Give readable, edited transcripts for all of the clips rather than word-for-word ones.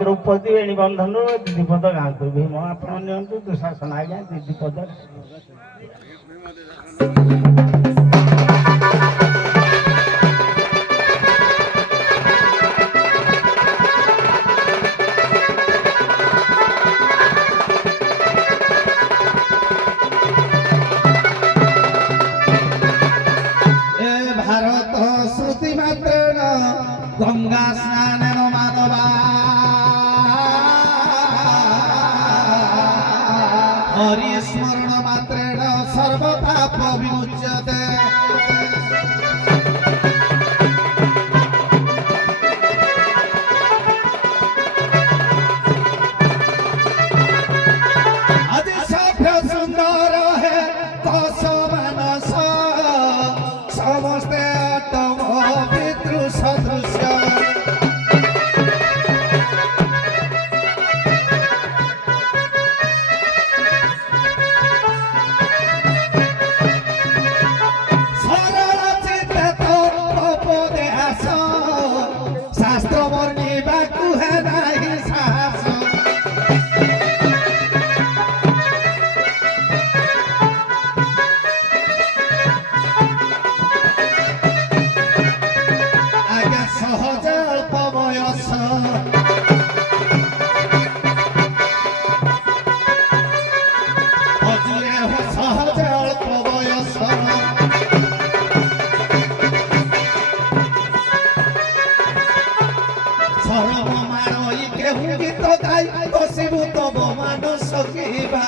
ଦ୍ରୌପଦୀ ବେଣୀ ବନ୍ଧନରୁ ଦିଦି ପଦ ଗାଆନ୍ତୁ। ଭୀମ ଆପଣ ନିଅନ୍ତୁ, ଦୁଶାସନ ଆଜ୍ଞା ଦିଦି ପଦ। भारत श्रुति मात्रेण गंगा स्नानेन मानवा हरिस्मरण मात्रेण सर्वपाप विमुच्यते। अति सभ्य सुंदर है कौश मानस समस्ते तम पितृ सदृश्य। सरल चित्ते तपोदेहास शास्त्र वर्णिबाकु है नाही साहस। सहज अल्प बयस हजुरे हो सहज अल्प बयस सरम मारई केहू गीत गाई बसिबु तब मान सकिबा।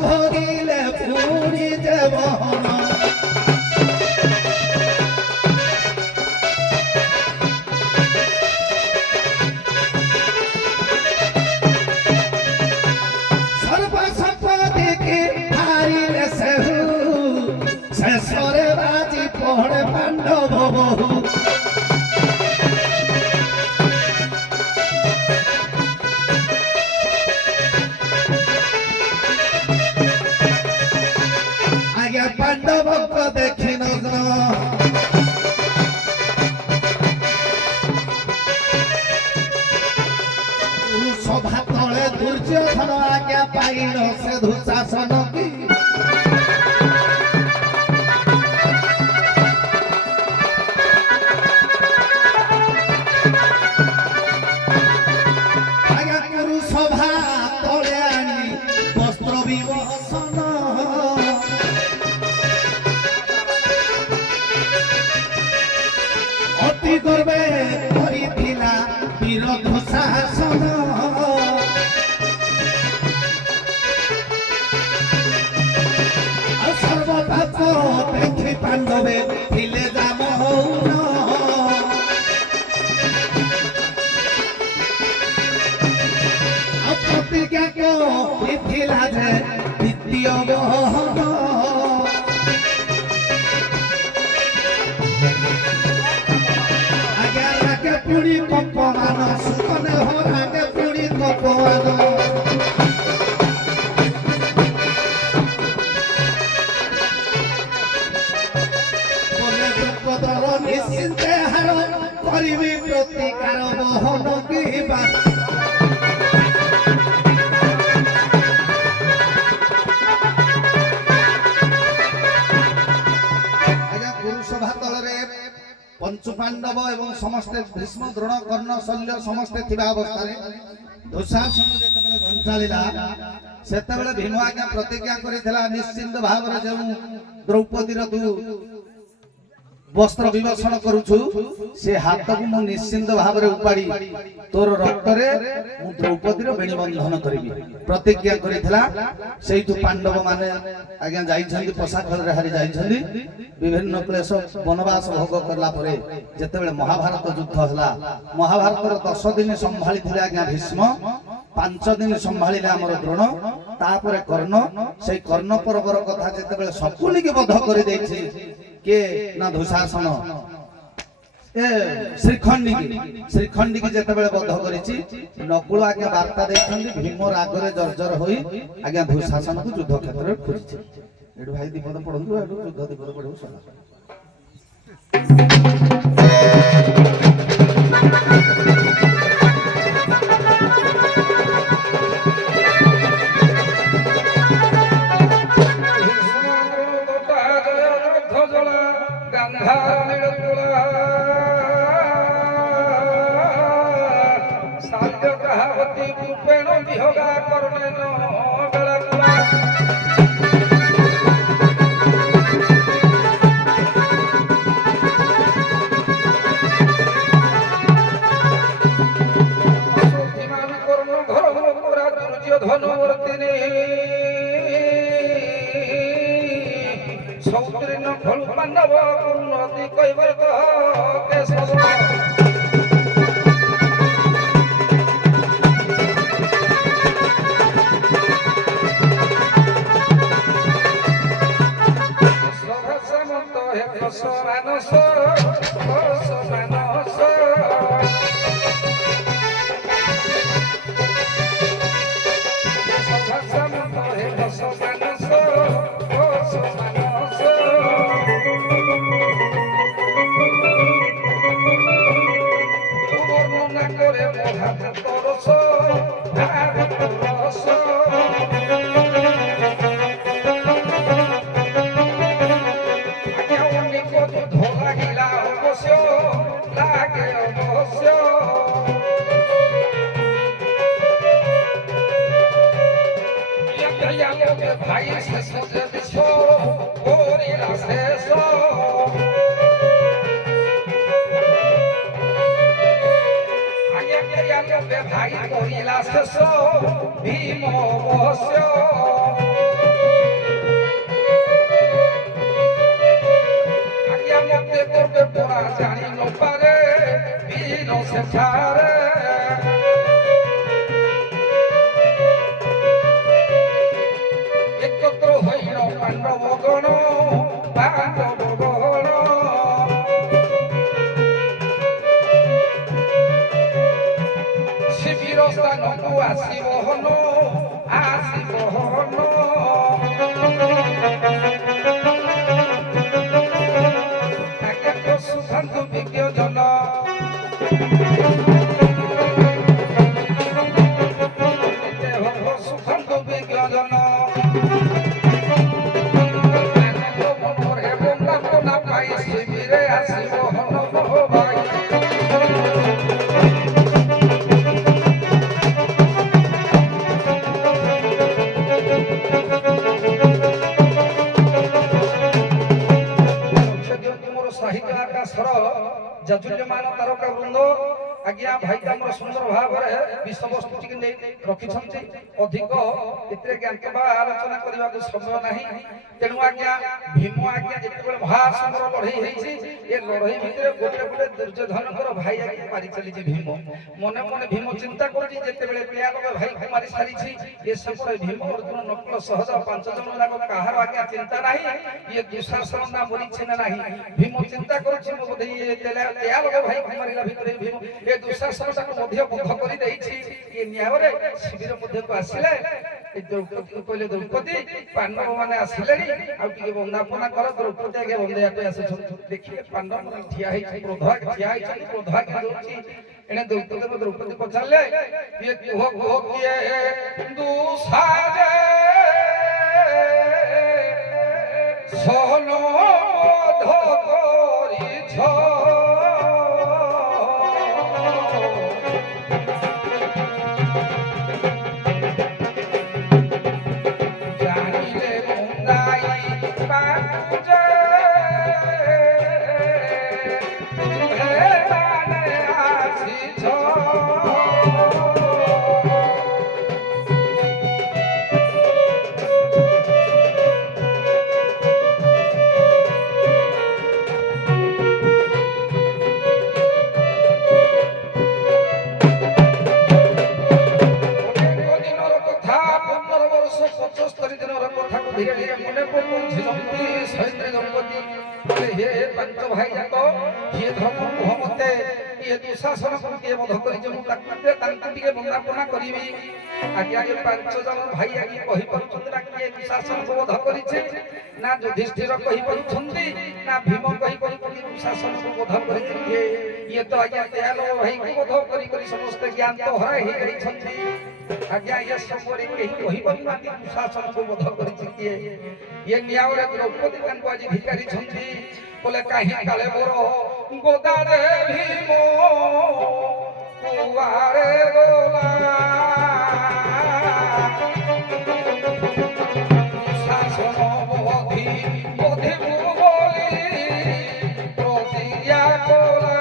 भोगिले पूरी जबहन सर्व संपत्ति की हारिले सेहु शेषरे बाजी पड़े पांडव बहु। पांडव को देखी नग्न सभा तले दुर्योधन आज्ञा पाइल से दुशासन की। आज्ञा गुरु सभा तले आनी वस्त्र विमोचन अति गर्वे करिथिला वीर दुशासन। सर्वपाप देखि पांडवे थिले जामौन प्रतिज्ञा करिथिला जे द्वितीय बहन पुरी कपमान सुतने हो आगे पुरी कपमान बोले द्रौपदर निश्चिंते हार करिबी प्रतिकार बहन किबा। आज्ञा गुरु सभा तलरे पंचु पांडव एवं समस्ते भीष्म द्रोण कर्ण शल्य समस्ते थिबा अवस्था दुशासन जेतेबेले घंटालिला सेतेबेले भीम आज्ञा प्रतिज्ञा करिथिला निश्चिंत भावरे जे द्रौपदीर तू वस्त्र विमोचन करूछु से हाथ को मु निश्चिंत भाव रे उपाड़ी तोर रक्त रे मु द्रौपदी रो बेणी बंधन करिबी प्रतिज्ञा करिथिला। सेइतु पांडव माने आज्ञा जाई छंदी पोशाक रे हारी जाई छंदी विभिन्न क्लेश वनवास भोग करला परे जेतेबेले महाभारत युद्ध हला महाभारत रो 10 दिन संभाली थिले आज्ञा भीष्म 5 दिन संभालिले हमर द्रोण तापरे कर्ण से कर्ण पर्वर कथा जेतेबेले सकुनी के बध करि दैछि के ना दुशासन ଶ୍ରୀଖଣ୍ଡୀ କି ଯେତେବେଳେ ବଧ କରିଛି ନକୁଳ ଆଜ୍ଞା ବାର୍ତ୍ତା ଦେଇଛନ୍ତି ଭୀମ ରାଗରେ ଜର୍ଜର ହୋଇ ଆଜ୍ଞା ଦୁଃଶାସନକୁ ଯୁଦ୍ଧ କ୍ଷେତ୍ରରେ ଖୋଜିଛି। ଏଠୁ ଭାଇ ଦୀପଦ ପଢନ୍ତୁ, ଏଠୁ ଯୁଦ୍ଧ ଦୀପଦ ପଢିବୁ ସରିଲା। ସୌତ୍ରୀନ ଫଳୁ ପାଣ୍ଡବ ଉନ୍ନତି କହିବାର ତ କେଶବ ସଭାସମନ୍ତ ହେ ମାନସ ମାନସ ସଭାସମନ୍ତ ହେ ମାନସ ভাই শেষ দেশ করিলা শেষ ভাই করিলা শেষ ভীম অবশ্য আজ্ঞা মতে করবে পড়া জানি নপারে বীর সেঠারে একত্র হইল পাণ্ডব গণ পাণ্ডব গণ শিবির স্থানকু আসিব হন আসিব হন সুখান্ত বিজ্ঞ জন সুখান্ত বিজ্ঞ জন শিবিরে আসিব হন ভাই ସାହିତ୍ୟ ଆକାଶର ଜାଜୁଲ୍ୟମାନ ତାରକା ବୃନ୍ଦ ଆଜ୍ଞା ଭାଇ ଆମର ସୁନ୍ଦର ଭାବରେ ବିଷୟବସ୍ତୁ ଟିକେ ନେଇ ରଖିଛନ୍ତି। ଅଧିକ ଏଥିରେ ଜ୍ଞାନ ବା ଆଲୋଚନା କରିବାକୁ ସମୟ ନାହିଁ। ତେଣୁ ଆଜ୍ଞା ଭୀମ ଆଜ୍ଞା ଯେତେବେଳେ ମହାସମର ଲଢ଼େଇ ହେଇଛି ଏ ଲଢ଼େଇ ଭିତରେ ଗୋଟେ ଗୋଟେ ଦୁର୍ଯ୍ୟୋଧନଙ୍କର ଭାଇ ଆଜ୍ଞା ମାରି ଚାଲିଛି ଭୀମ। ମନେ ମନେ ଭୀମ ଚିନ୍ତା କରୁଛି ଯେତେବେଳେ ତେୟାଲବ ଭାଇକୁ ମାରି ସାରିଛି ଏ ସମୟରେ ଭୀମ ଅର୍ଜୁନ ନକୁଳ ସହଜ 5 ଜଣ ଯାକ କାହାର ଆଜ୍ଞା ଚିନ୍ତା ନାହିଁ ଇଏ ଦୁଃଶାସନ ନା ମରିଛି ନା ନାହିଁ। ଭୀମ ଚିନ୍ତା କରୁଛି ବୋଧେ ତେୟାଲବ ଭାଇକୁ ମାରିଲା ଭିତରେ ଭୀମ ଏ ଦୁଃଶାସନଟାକୁ ମଧ୍ୟ ବଦ୍ଧ କରି ଦେଇଛି। ଏ ନ୍ୟାୟରେ ଶିବିର ମଧ୍ୟକୁ ଆସିଲେ ଦ୍ରୌପଦୀକୁ କହିଲେ ଦ୍ରୌପଦୀ ପାଣ୍ଡବ ମାନେ ଆସିଲେଣି ଆଉ ଟିକେ ବନ୍ଦାପନା କର। ଦ୍ରୌପଦୀ ଆଜ୍ଞା ବନ୍ଦେଇବା ପାଇଁ ଆସୁଛନ୍ତି। ଦେଖିଲେ ପାଣ୍ଡବ ମାନେ ଠିଆ ହେଇଛି କ୍ରୋଧ ଠିଆ ହେଇଛନ୍ତି କ୍ରୋଧ ଆଜ୍ଞା ଦଉଛି। ଏଣେ ଦ୍ରୌପଦୀ ପଚାରିଲେ ଇଏ କୁହ କୁହ କିଏ ଦୁଃସାଜେ ସହନ ବୋଧ କରିଛ ଟିକେ ବନ୍ଦାପନା କରିବି। ଆଜ୍ଞା ଏ 5 ଜଣ ଭାଇ ଆଜ୍ଞା କହିପାରୁଛନ୍ତି ନା କିଏ ଦୁଃଶାସନକୁ ବଧ କରିছে ନା ଯୁଧିଷ୍ଠିର କହିପାରୁଛନ୍ତି ନା ଭୀମ କହିପାରୁଛନ୍ତି ଦୁଃଶାସନକୁ ବଧ କରିছে କିଏ? ଇଏ ତ ଆଜ୍ଞା ଦୟାଲ ଭାଇକୁ ବଧ କରି କରି ସମସ୍ତେ ଜ୍ଞାନ ହରାଇ ହେଇଯାଇଛନ୍ତି। ଆଜ୍ଞା ଏ ସମୟରେ କେହି କହିପାରୁନାହାନ୍ତି ଦୁଃଶାସନକୁ ବଧ କରିছে କିଏ? ଇଏ ନ୍ୟାୟରେ ଦ୍ରୌପଦୀ ତାଙ୍କୁ ଆଜି ଧିକାରିଛନ୍ତି ବୋଲେ କାହିଁ କାଳେ ମୋର ଗୋଦାରେ ଭୀମ କୁଆରେ ଗଲା ଶାସନ ବଧି ବଧିବୁ ବୋଲି ପ୍ରତିଜ୍ଞା କଲା।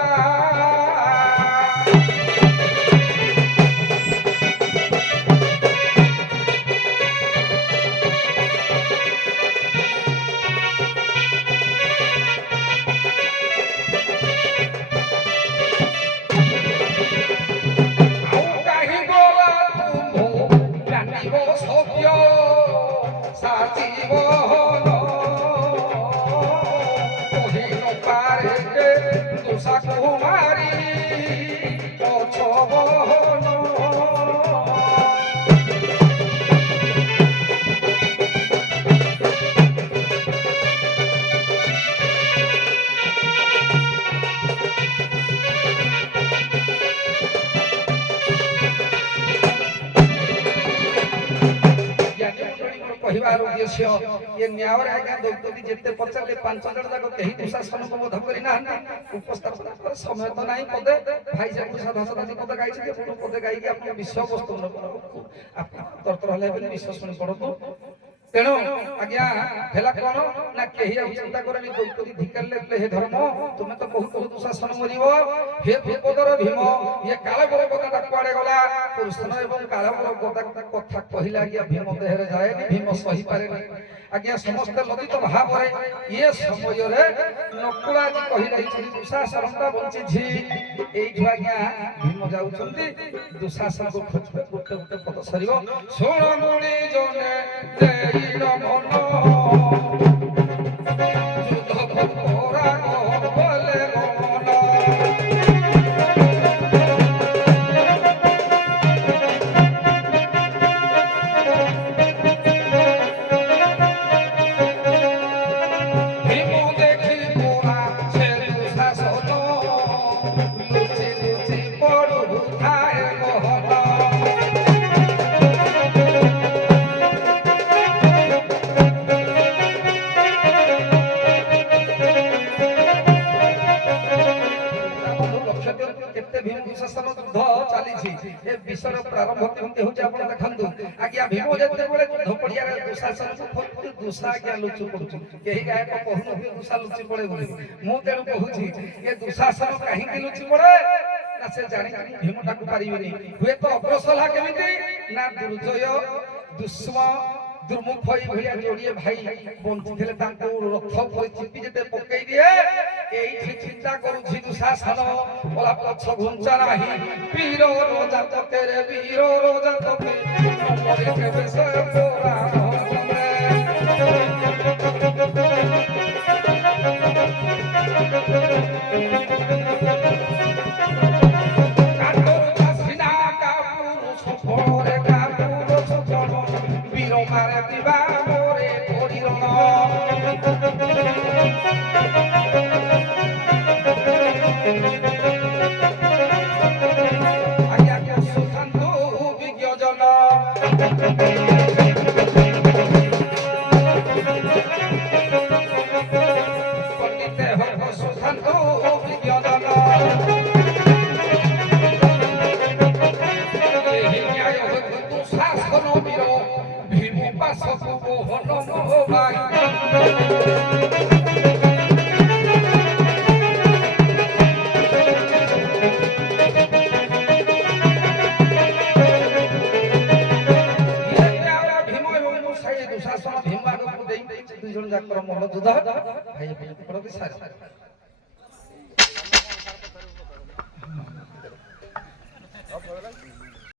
କହିବାର ଉଦ୍ଦେଶ୍ୟ ଏ ନ୍ୟାୟରେ ଆଜ୍ଞା ଦ୍ରୌପଦୀ ଯେତେ ପଚାରିଲେ 5 ଜଣ ଯାକ କେହି ଦୁଃଶାସନକୁ ବଧ କରିନାହାନ୍ତି। ଉପସ୍ଥାପନ ସମୟ ତ ନାହିଁ ପଦେ ଭାଇ ଯାକୁ ସାଧା ସାଧା ପଦ ଗାଇଛନ୍ତି ପଦେ ଗାଇକି ଆପଣ ବିଷୟ ବସ୍ତୁ ଆପଣ ତରତର ହେଲେ ବୋଲି ବିଷୟ ଶୁଣି ପଡନ୍ତୁ। ତେଣୁ ଆଜ୍ଞା ହେଲା କଣ ନା କେହି ଆଉ ଚିନ୍ତା କରେନି ଦ୍ରୌପଦୀ ଧିକାରିଲେ ହେ ଧର୍ମ ତୁମେ ତ ବହୁତ ଦୁଃଶାସନ ମରିବ ହେ ଦ୍ରୁପଦର ଭୀମ ଇଏ କାଳବଳ ଗଦାଟା କୁଆଡେ ଗଲା? କୃଷ୍ଣ ଏବଂ କାଳବଳ ଗଦା କଥା କହିଲେ ଆଜ୍ଞା ଭୀମ ଦେହରେ ଯାଏନି, ଭୀମ ସହିପାରେନି। ଆଜ୍ଞା ସମସ୍ତେ ଲଜିତ ଭାବରେ ଇଏ ସମୟରେ ନକୁଳ ଆଜି କହିଯାଇଛନ୍ତି ଦୁଃଶାସନଟା ବଞ୍ଚିଛି। ଏଇଠୁ ଆଜ୍ଞା ଭୀମ ଯାଉଛନ୍ତି ଦୁଃଶାସନକୁ ଖୋଜିବେ। ଗୋଟେ ଗୋଟେ ପଦ ସରିବ ଶୁଣ ମୁଣି ଜନେ ଦେଇର ମନ ଯୁଦ୍ଧ ପରା ଗଲେ ମନ ପ୍ରାରମ୍ଭ କେମିତି ହଉଛି ଆପଣ ଦେଖନ୍ତୁ। ଆଜ୍ଞା ଭୀମ ଯେତେବେଳେ ଯୁଦ୍ଧ ପଡିଆରେ ଦୁଃଶାସନକୁ ଦୁଃଶା ଆଜ୍ଞା ଲୁଚି ପଡୁଛି। କେହି ଗାୟକ କହୁନଥିବେ ଦୁଃଶା ଲୁଚି ପଡେ ବୋଲି। ମୁଁ ତେଣୁ କହୁଛି ଏ ଦୁଃଶାସନ କାହିଁକି ଲୁଚି ପଡେ ନା ସେ ଜାଣିଛନ୍ତି ଭୀମ ତାକୁ ପାରିବେନି। ହୁଏତ ଅଗ୍ରସର କେମିତି ନା ଦୁର୍ଜୟ ଦୁଷ୍ମ ଦୁର୍ମୁଖ ଭଳିଆ ଯୋଡ଼ିଏ ଭାଇ ବଞ୍ଚିଥିଲେ ତାଙ୍କୁ ରଥ ଉପରେ ଚିପି ଯେତେ ପକେଇ ଦିଏ ଏଇଠି ଚିନ୍ତା କରୁଛି ଦୁଃଶାସନ ଓଲା ପଛ ଘୁଞ୍ଚା ନାହିଁ। ବୀର ଜାତକେରେ ବୀର ଜାତକେ ମରେ କେବେ ସେ ପୁରାଣ